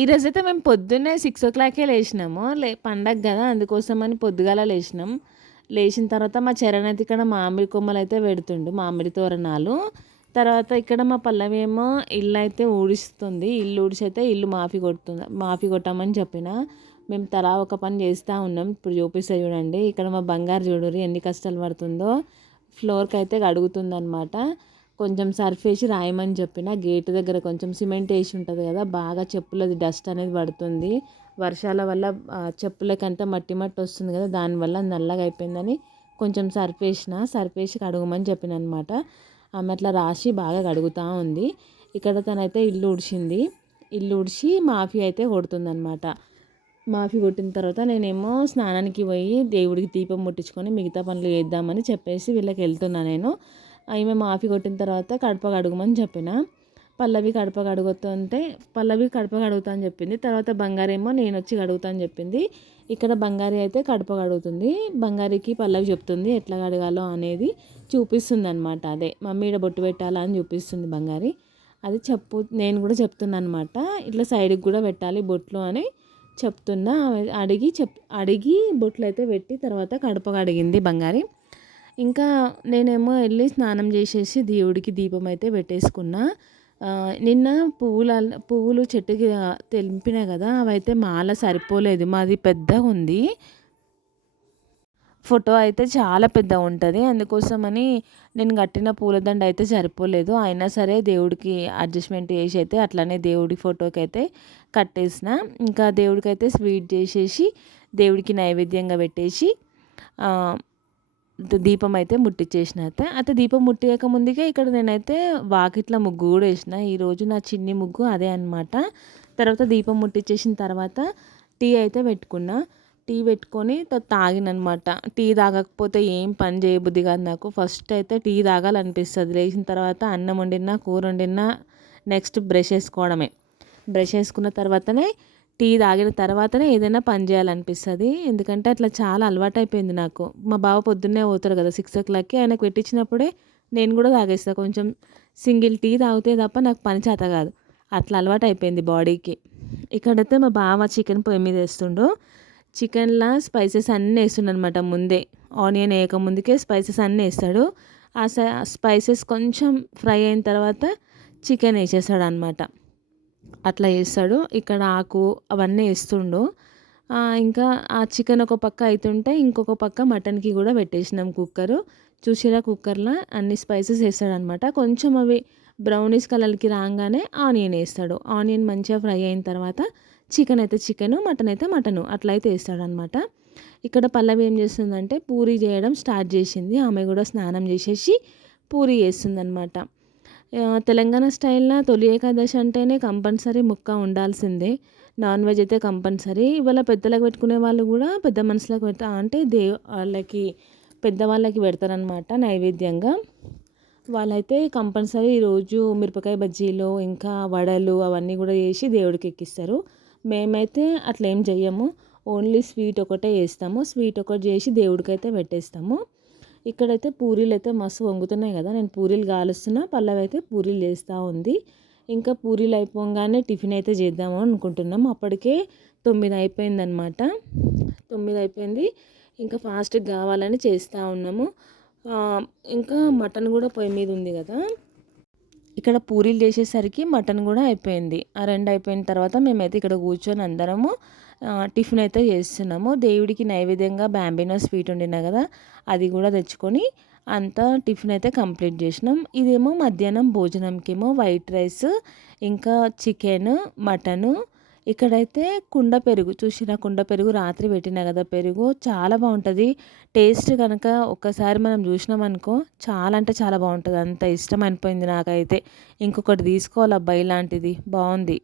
ఈరోజైతే మేము పొద్దున్నే 6:00కే లేచినాము. పండగ గదా! అందుకోసమని పొద్దుగాల లేచినాం. లేచిన తర్వాత మా చరణ్ అయితే ఇక్కడ మామిడి కొమ్మలైతే పెడుతుండు. మామిడి తోరణాలు. తర్వాత ఇక్కడ మా పల్లవి ఏమో ఇల్లయితే ఊడుస్తుంది. ఇల్లు ఊడిచైతే ఇల్లు మాఫీ కొట్టమని చెప్పిన. మేము తలా ఒక పని చేస్తూ ఉన్నాం. ఇప్పుడు చూపిస్తా చూడండి. ఇక్కడ మా బంగారు చూడుర్రి ఎన్ని కష్టాలు పడుతుందో. ఫ్లోర్‌కి అయితే కడుగుతుందనమాట. కొంచెం సర్ఫ్ వేసి రాయమని చెప్పిన. గేట్ దగ్గర కొంచెం సిమెంట్ వేసి ఉంటుంది కదా, బాగా చెప్పులది డస్ట్ అనేది పడుతుంది. వర్షాల వల్ల చెప్పులకంతా మట్టి మట్టి వస్తుంది కదా, దానివల్ల నల్లగా అయిపోయిందని కొంచెం సర్ఫ్ వేసి కడుగమని చెప్పిన అనమాట. ఆమె అట్లా రాసి బాగా కడుగుతూ ఉంది. ఇక్కడ తనైతే ఇల్లు ఊడ్చింది. ఇల్లు ఊడ్చి మాఫీ అయితే కొడుతుందనమాట. మాఫీ కొట్టిన తర్వాత నేనేమో స్నానానికి పోయి దేవుడికి దీపం ముట్టించుకొని మిగతా పనులు చేద్దామని చెప్పేసి వీళ్ళకి వెళ్తున్నా నేను. ఈమె మాఫీ కొట్టిన తర్వాత కడప కడుగమని చెప్పిన. పల్లవి కడప కడుగుతా అని చెప్పింది. తర్వాత బంగారేమో నేను వచ్చి కడుగుతా అని చెప్పింది. ఇక్కడ బంగారి అయితే కడప కడుగుతుంది. బంగారికి పల్లవి చెప్తుంది ఎట్లా కడగాలో అనేది చూపిస్తుంది అనమాట. అదే మమ్మీ ఈడ బొట్టు పెట్టాలా అని చూపిస్తుంది బంగారి. అది నేను కూడా చెప్తున్నా అనమాట. ఇట్లా సైడ్కి కూడా పెట్టాలి బొట్లు అని చెప్తున్నా. అడిగి బొట్లు అయితే పెట్టి తర్వాత కడప కడిగింది బంగారి. ఇంకా నేనేమో వెళ్ళి స్నానం చేసేసి దేవుడికి దీపం అయితే పెట్టేసుకున్నా. నిన్న పువ్వులు చెట్టుకి తెంపినా కదా, అవైతే మాల సరిపోలేదు. మాది పెద్దగా ఉంది. ఫోటో అయితే చాలా పెద్దగా ఉంటుంది. అందుకోసమని నేను కట్టిన పూలదండ అయితే సరిపోలేదు. అయినా సరే దేవుడికి అడ్జస్ట్మెంట్ చేసి అయితే అట్లానే దేవుడి ఫోటోకి అయితే కట్టేసిన. ఇంకా దేవుడికి అయితే స్వీట్ చేసేసి దేవుడికి నైవేద్యంగా పెట్టేసి దీపం అయితే ముట్టించేసిన. అయితే దీపం ముట్టియక ముందుకే ఇక్కడ నేనైతే వాకిట్ల ముగ్గు కూడా వేసిన. ఈరోజు నా చిన్ని ముగ్గు అదే అనమాట. తర్వాత దీపం ముట్టించేసిన తర్వాత టీ అయితే పెట్టుకున్నా. టీ పెట్టుకొని తాగిననమాట. టీ తాగకపోతే ఏం పని చేయబుద్ధి కాదు నాకు. ఫస్ట్ అయితే టీ తాగాలనిపిస్తుంది. లేచిన తర్వాత అన్నం వండినా కూర వండినా నెక్స్ట్ బ్రష్ వేసుకోవడమే. బ్రష్ వేసుకున్న తర్వాతనే టీ తాగిన తర్వాతనే ఏదైనా పని చేయాలనిపిస్తుంది. ఎందుకంటే అట్లా చాలా అలవాటు అయిపోయింది నాకు. మా బావ పొద్దున్నే పోతాడు కదా 6:00కి, ఆయనకు పెట్టించినప్పుడే నేను కూడా తాగేస్తాను. కొంచెం సింగిల్ టీ తాగితే తప్ప నాకు పని చేత కాదు. అట్లా అలవాటు అయిపోయింది బాడీకి. ఇక్కడైతే మా బావ చికెన్ పొయ్యి మీద వేస్తుండు. చికెన్లో స్పైసెస్ అన్నీ వేస్తుండనమాట ముందే. ఆనియన్ వేయక ముందుకే స్పైసెస్ అన్నీ వేస్తాడు. ఆ స్పైసెస్ కొంచెం ఫ్రై అయిన తర్వాత చికెన్ వేసేస్తాడు అనమాట. అట్లా చేస్తాడు. ఇక్కడ ఆకు అవన్నీ వేస్తుండు. ఇంకా ఆ చికెన్ ఒక పక్క అవుతుంటే ఇంకొక పక్క మటన్కి కూడా పెట్టేసినాం కుక్కరు. చూసిరా కుక్కర్లో అన్ని స్పైసెస్ వేస్తాడనమాట. కొంచెం అవి బ్రౌనిష్ కలర్కి రాగానే ఆనియన్ వేస్తాడు. ఆనియన్ మంచిగా ఫ్రై అయిన తర్వాత చికెన్ అయితే చికెను, మటన్ అయితే మటను అట్లయితే వేస్తాడనమాట. ఇక్కడ పల్లవి ఏం చేస్తుందంటే పూరీ చేయడం స్టార్ట్ చేసింది. ఆమె కూడా స్నానం చేసేసి పూరీ చేస్తుందనమాట. తెలంగాణ స్టైల్లో తొలి ఏకాదశి అంటేనే కంపల్సరీ ముక్క ఉండాల్సిందే. నాన్ వెజ్ అయితే కంపల్సరీ. ఇవాళ పెద్దలకు పెట్టుకునే వాళ్ళు కూడా పెద్ద మనుషులకు పెడతా అంటే వాళ్ళకి పెద్దవాళ్ళకి పెడతారనమాట నైవేద్యంగా. వాళ్ళైతే కంపల్సరీ ఈరోజు మిరపకాయ బజ్జీలు ఇంకా వడలు అవన్నీ కూడా చేసి దేవుడికి ఎక్కిస్తారు. మేమైతే అట్లా ఏం చెయ్యము. ఓన్లీ స్వీట్ ఒకటే చేస్తాము. స్వీట్ ఒకటి చేసి దేవుడికి అయితే పెట్టేస్తాము. ఇక్కడైతే పూరీలు అయితే మస్తు వంగుతున్నాయి కదా, నేను పూరీలు కాలుస్తున్నా. పల్లవి అయితే పూరీలు చేస్తూ ఉంది. ఇంకా పూరీలు అయిపోగానే టిఫిన్ అయితే చేద్దాము అనుకుంటున్నాం. అప్పటికే 9 అయిపోయిందనమాట. 9 అయిపోయింది. ఇంకా ఫాస్ట్గా కావాలని చేస్తూ ఉన్నాము. ఇంకా మటన్ కూడా పొయ్యి మీద ఉంది కదా. ఇక్కడ పూరీలు చేసేసరికి మటన్ కూడా అయిపోయింది. ఆ 2 అయిపోయిన తర్వాత మేమైతే ఇక్కడ కూర్చొని అందరము టిఫిన్ అయితే చేస్తున్నాము. దేవుడికి నైవేద్యంగా బ్యాంబినో స్వీట్ ఉండినా కదా, అది కూడా తెచ్చుకొని అంతా టిఫిన్ అయితే కంప్లీట్ చేసినాం. ఇదేమో మధ్యాహ్నం భోజనంకేమో వైట్ రైస్ ఇంకా చికెన్, మటను. ఇక్కడైతే కుండ పెరుగు చూసిన, కుండ పెరుగు రాత్రి పెట్టినా కదా, పెరుగు చాలా బాగుంటుంది టేస్ట్. కనుక ఒక్కసారి మనం చూసినామనుకో చాలా అంటే చాలా బాగుంటుంది. అంత ఇష్టమైపోయింది నాకైతే. ఇంకొకటి తీసుకోవాలి అబ్బాయి, ఇలాంటిది బాగుంది.